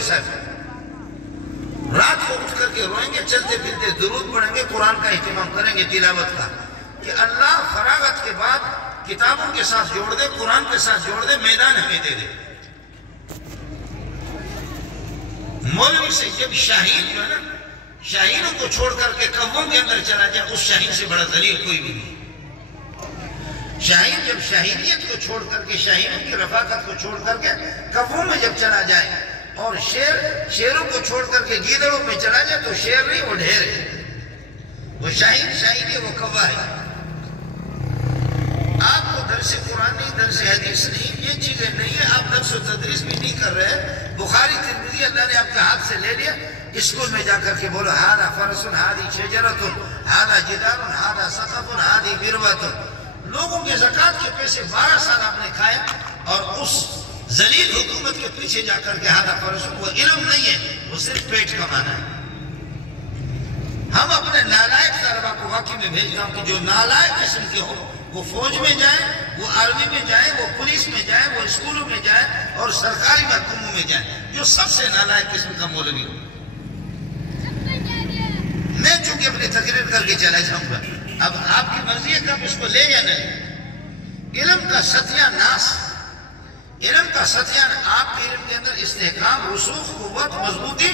کے ساتھ رات کو اٹھ کر کے روئیں گے، چلتے پھرتے درود پڑھیں گے، قرآن کا اہتمام کریں گے، تلاوت کا، کہ اللہ فراغت کے بعد کتابوں کے ساتھ جوڑ دے، قرآن کے ساتھ جوڑ دے، میدان ہمیں دے دے۔ مولوی سے جب شاہین جو ہے نا، شاہینوں کو چھوڑ کر کے کبوں کے اندر چلا جائے، اس شاہین سے بڑا ذلیل کوئی بھی نہیں۔ شاہین جب شاہینیت کو چھوڑ کر کے، شاہینوں کی رفاقت کو چھوڑ کر کے کبوں میں جب چلا جائے، اور شیروں کو چھوڑ کر کے گیدڑوں میں چلا جائے، تو شیر نہیں، وہ ڈھیر ہے۔ وہ شاہین ہے، وہ کوا ہے۔ آپ کو درس قرآن نہیں، درس حدیث نہیں، یہ چیزیں نہیں ہیں، آپ درس و تدریس بھی نہیں کر رہے۔ بخاری ترمذی اللہ نے آپ کے ہاتھ سے لے لیا، اسکول میں جا کر کے بولو ہاذا فرس، ہذہ شجرۃ، ہذا جدار، ہذا سقف، ہذہ مروۃ۔ لوگوں کے زکوٰۃ کے پیسے 12 سال آپ نے کھائے، اور اس ذلیل حکومت کے پیچھے جا کر کے ہذا فرس، وہ علم نہیں ہے، وہ صرف پیٹ کمانا ہے۔ ہم اپنے نالائق طلبہ کو واقعی میں بھیجتا ہوں کہ جو نالائق قسم کے ہو، وہ فوج میں جائیں، وہ آرمی میں جائیں، وہ پولیس میں جائیں، وہ اسکولوں میں جائیں، اور سرکاری محکموں میں جائیں، جو سب سے نالائق قسم کا مولوی ہو۔ میں چونکہ اپنی تقریر کر کے چلا جاؤں گا، اب آپ کی مرضی ہے کہ آپ اس کو لے یا نہیں۔ علم کا ستیہ ناس، علم کا ستیہ، آپ کے علم کے اندر استحکام، رسوخ، قوت، مضبوطی